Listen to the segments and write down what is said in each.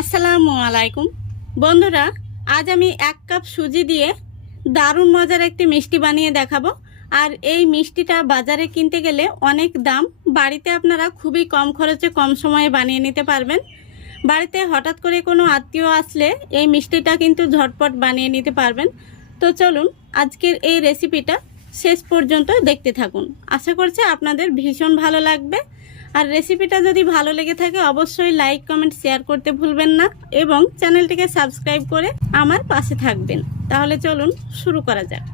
আসসালামু আলাইকুম বন্ধুরা, আজ আমি 1 কাপ সুজি দিয়ে দারুণ মজার একটি মিষ্টি বানিয়ে দেখাবো। আর এই মিষ্টিটা বাজারে কিনতে গেলে অনেক দাম, বাড়িতে আপনারা খুবই কম খরচে কম সময়ে বানিয়ে নিতে পারবেন। বাড়িতে হঠাৎ করে কোনো আত্মীয় আসলে এই মিষ্টিটা কিন্তু ঝটপট বানিয়ে নিতে পারবেন। তো চলুন আজকের এই রেসিপিটা শেষ পর্যন্ত দেখতে থাকুন। আশা করছি আপনাদের ভীষণ ভালো লাগবে। আর রেসিপিটা যদি ভালো লেগে থাকে অবশ্যই লাইক কমেন্ট শেয়ার করতে ভুলবেন না এবং চ্যানেলটিকে সাবস্ক্রাইব করে আমার পাশে থাকবেন। তাহলে চলুন শুরু করা যাক।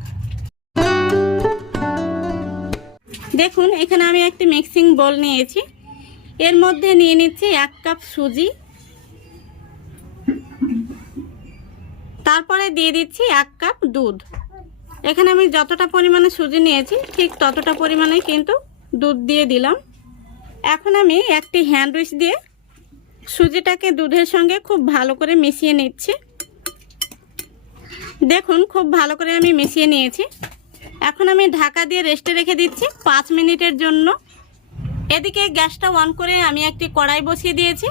দেখুন এখানে আমি একটি মিক্সিং বোল নিয়েছি, এর মধ্যে নিয়ে নিচ্ছি 1 কাপ সুজি, তারপরে দিয়ে দিচ্ছি 1 কাপ দুধ। এখানে আমি যতটা পরিমাণে সুজি নিয়েছি ঠিক ততটা পরিমাণে কিন্তু দুধ দিয়ে দিলাম। এখন আমি একটি হ্যান্ড উইচ দিয়ে সুজিটাকে দুধের সঙ্গে খুব ভালো করে মিশিয়ে নিচ্ছি। দেখুন খুব ভালো করে আমি মিশিয়ে নিয়েছি। এখন আমি ঢাকা দিয়ে রেস্টে রেখে দিচ্ছি 5 মিনিটের জন্য। এদিকে গ্যাসটা অন করে আমি একটি কড়াই বসিয়ে দিয়েছি।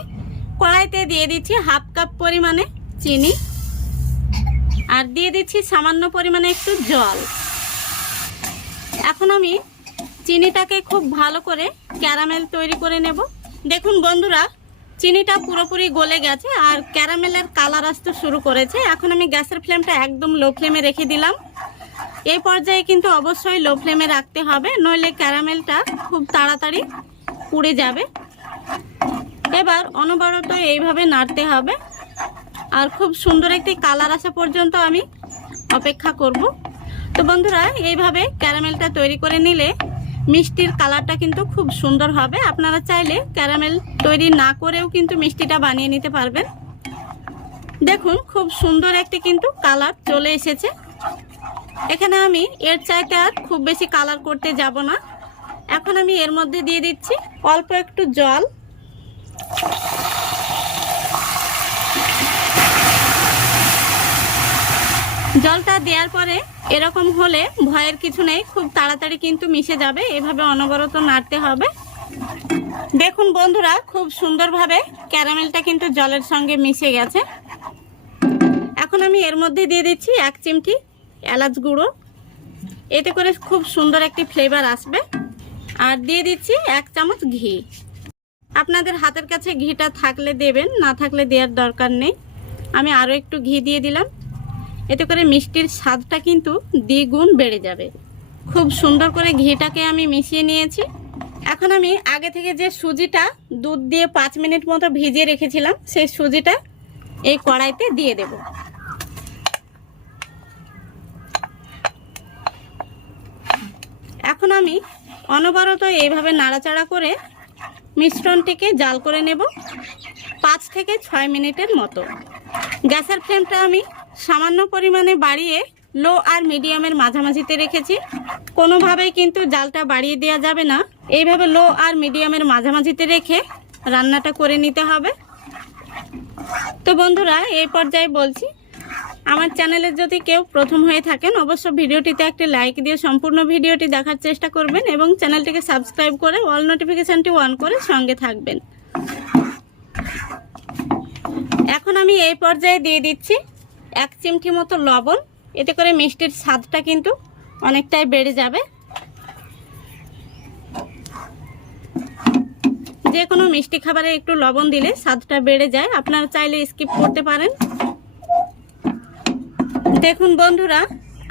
কড়াইতে দিয়ে দিচ্ছি 1/2 কাপ পরিমাণে চিনি আর দিয়ে দিচ্ছি সামান্য পরিমাণে একটু জল। এখন আমি চিনিটাকে খুব ভালো করে ক্যারামেল তৈরি করে নেব। দেখুন বন্ধুরা, চিনিটা পুরোপুরি গলে গেছে আর ক্যারামেলের কালার আসতে শুরু করেছে। এখন আমি গ্যাসের ফ্লেমটা একদম লো ফ্লেমে রেখে দিলাম। এই পর্যায়ে কিন্তু অবশ্যই লো ফ্লেমে রাখতে হবে, নইলে ক্যারামেলটা খুব তাড়াতাড়ি পুড়ে যাবে। এবার অনবরত এইভাবে নাড়তে হবে আর খুব সুন্দর একটি কালার আসা পর্যন্ত আমি অপেক্ষা করব। তো বন্ধুরা, এইভাবে ক্যারামেলটা তৈরি করে নিলে মিষ্টির কালারটা কিন্তু খুব সুন্দর হবে। আপনারা চাইলে ক্যারামেল তৈরি না করেও কিন্তু মিষ্টিটা বানিয়ে নিতে পারবেন। দেখুন খুব সুন্দর একটি কিন্তু কালার চলে এসেছে। এখানে আমি এর চাইতে আর খুব বেশি কালার করতে যাব না। এখন আমি এর মধ্যে দিয়ে দিচ্ছি অল্প একটু জল। জলটা দেওয়ার পরে এরকম হলে ভয়ের কিছু নেই, খুব তাড়াতাড়ি কিন্তু মিশে যাবে। এভাবে অনবরত নাড়তে হবে। দেখুন বন্ধুরা, খুব সুন্দরভাবে ক্যারামেলটা কিন্তু জলের সঙ্গে মিশে গেছে। এখন আমি এর মধ্যে দিয়ে দিচ্ছি 1 চিমটি এলাচ গুঁড়ো, এতে করে খুব সুন্দর একটি ফ্লেভার আসবে। আর দিয়ে দিচ্ছি 1 চামচ ঘি। আপনাদের হাতের কাছে ঘিটা থাকলে দেবেন, না থাকলে দেওয়ার দরকার নেই। আমি আরও একটু ঘি দিয়ে দিলাম, এতে করে মিষ্টির স্বাদটা কিন্তু দ্বিগুণ বেড়ে যাবে। খুব সুন্দর করে ঘিটাকে আমি মিশিয়ে নিয়েছি। এখন আমি আগে থেকে যে সুজিটা দুধ দিয়ে 5 মিনিট মতো ভিজিয়ে রেখেছিলাম সেই সুজিটা এই কড়াইতে দিয়ে দেব। এখন আমি অনবরত এইভাবে নাড়াচাড়া করে মিশ্রণটিকে জাল করে নেব 5 থেকে 6 মিনিটের মতো। গ্যাসের ফ্লেমটা আমি সামান্য পরিমাণে বাড়িয়ে লো আর মিডিয়ামের মাঝামাঝিতে রেখেছি। কোনোভাবেই কিন্তু জালটা বাড়িয়ে দেওয়া যাবে না, এইভাবে লো আর মিডিয়ামের মাঝামাঝিতে রেখে রান্নাটা করে নিতে হবে। তো বন্ধুরা, এই পর্যায়ে বলছি, আমার চ্যানেলে যদি কেউ প্রথম হয়ে থাকেন অবশ্য ভিডিওটিতে একটি লাইক দিয়ে সম্পূর্ণ ভিডিওটি দেখার চেষ্টা করবেন এবং চ্যানেলটিকে সাবস্ক্রাইব করে অল নোটিফিকেশানটি অন করে সঙ্গে থাকবেন। এখন আমি এই পর্যায়ে দিয়ে দিচ্ছি 1 চিমটি মতো লবণ, এতে করে মিষ্টির স্বাদটা কিন্তু অনেকটাই বেড়ে যাবে। যে কোনো মিষ্টি খাবারে একটু লবণ দিলে স্বাদটা বেড়ে যায়, আপনারা চাইলে স্কিপ করতে পারেন। দেখুন বন্ধুরা,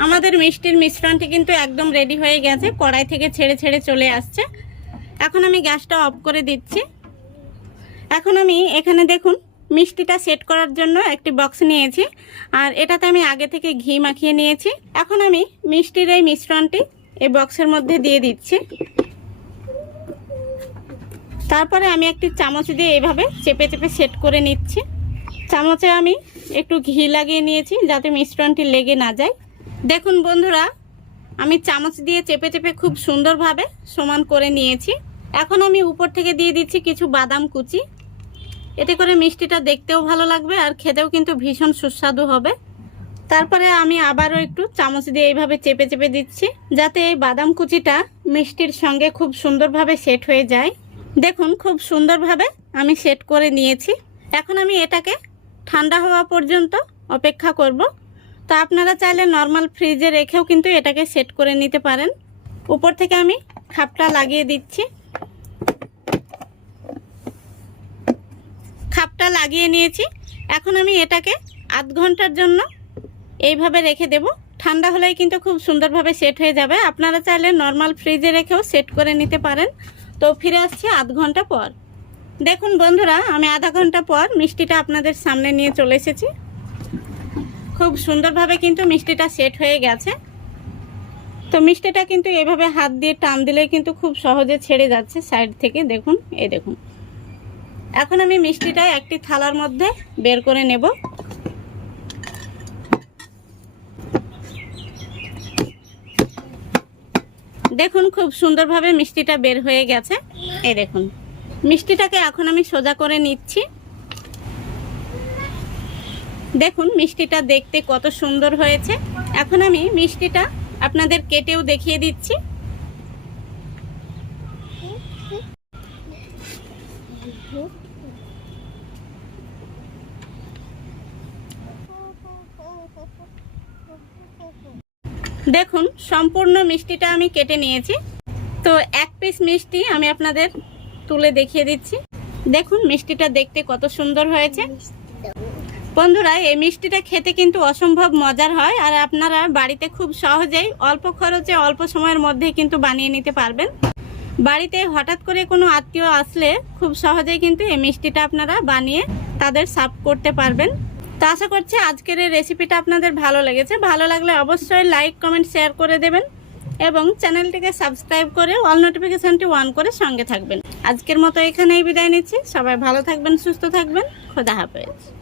আমাদের মিষ্টির মিশ্রণটি কিন্তু একদম রেডি হয়ে গেছে, কড়াই থেকে ছেড়ে ছেড়ে চলে আসছে। এখন আমি গ্যাসটা অফ করে দিচ্ছি। এখন আমি এখানে দেখুন মিষ্টিটা সেট করার জন্য একটি বক্স নিয়েছি আর এটাতে আমি আগে থেকে ঘি মাখিয়ে নিয়েছি। এখন আমি মিষ্টির এই মিশ্রণটি এই বক্সের মধ্যে দিয়ে দিচ্ছি। তারপরে আমি একটি চামচ দিয়ে এইভাবে চেপে চেপে সেট করে নিচ্ছি। চামচে আমি একটু ঘি লাগিয়ে নিয়েছি যাতে মিশ্রণটি লেগে না যায়। দেখুন বন্ধুরা, আমি চামচ দিয়ে চেপে চেপে খুব সুন্দরভাবে সমান করে নিয়েছি। এখন আমি উপর থেকে দিয়ে দিচ্ছি কিছু বাদাম কুচি, এতে করে মিষ্টিটা দেখতেও ভালো লাগবে আর খেতেও কিন্তু ভীষণ সুস্বাদু হবে। তারপরে আমি আবারও একটু চামচ দিয়ে এইভাবে চেপে চেপে দিচ্ছি যাতে এই বাদাম কুচিটা মিষ্টির সঙ্গে খুব সুন্দরভাবে সেট হয়ে যায়। দেখুন খুব সুন্দরভাবে আমি সেট করে নিয়েছি। এখন আমি এটাকে ঠান্ডা হওয়া পর্যন্ত অপেক্ষা করব। তো আপনারা চাইলে নর্মাল ফ্রিজে রেখেও কিন্তু এটাকে সেট করে নিতে পারেন। উপর থেকে আমি খাপটা লাগিয়ে দিচ্ছি। খাপটা লাগিয়ে নিয়েছি। এখন আমি এটাকে আধ ঘন্টার জন্য এইভাবে রেখে দেব। ঠান্ডা হলেই কিন্তু খুব সুন্দরভাবে সেট হয়ে যাবে। আপনারা চাইলে নর্মাল ফ্রিজে রেখেও সেট করে নিতে পারেন। তো ফিরে আসছি আধ ঘন্টা পর। দেখুন বন্ধুরা, আমি আধা ঘন্টা পর মিষ্টিটা আপনাদের সামনে নিয়ে চলে এসেছি। খুব সুন্দরভাবে কিন্তু মিষ্টিটা সেট হয়ে গেছে। তো মিষ্টিটা কিন্তু এভাবে হাত দিয়ে টান দিলেই কিন্তু খুব সহজে ছেড়ে যাচ্ছে সাইড থেকে। দেখুন, এই দেখুন। এখন আমি মিষ্টিটা একটি থালার মধ্যে বের করে নেব। দেখুন খুব সুন্দরভাবে মিষ্টিটা বের হয়ে গেছে। এই দেখুন, মিষ্টিটাকে এখন আমি সোজা করে নিচ্ছি। দেখুন মিষ্টিটা দেখতে কত সুন্দর হয়েছে। এখন আমি মিষ্টিটা আপনাদের কেটেও দেখিয়ে দিচ্ছি। দেখুন সম্পূর্ণ মিষ্টিটা আমি কেটে নিয়েছি। তো এক পিস মিষ্টি আমি আপনাদের তুলে দেখিয়ে দিচ্ছি। দেখুন মিষ্টিটা দেখতে কত সুন্দর হয়েছে। বন্ধুরা, এই মিষ্টিটা খেতে কিন্তু অসম্ভব মজার হয়, আর আপনারা বাড়িতে খুব সহজেই অল্প খরচে অল্প সময়ের মধ্যে কিন্তু বানিয়ে নিতে পারবেন। বাড়িতে হঠাৎ করে কোনো আত্মীয় আসলে খুব সহজেই কিন্তু এই মিষ্টিটা আপনারা বানিয়ে তাদের সার্ভ করতে পারবেন। তো আশা করছি আজকের এই রেসিপিটা আপনাদের ভালো লেগেছে। ভালো লাগলে অবশ্যই লাইক, কমেন্ট, শেয়ার করে দেবেন এবং চ্যানেলটিকে সাবস্ক্রাইব করে অল নোটিফিকেশনটি অন করে সঙ্গে থাকবেন। আজকের মতো এখানেই বিদায় নিচ্ছি। সবাই ভালো থাকবেন, সুস্থ থাকবেন। খোদা হাফেজ।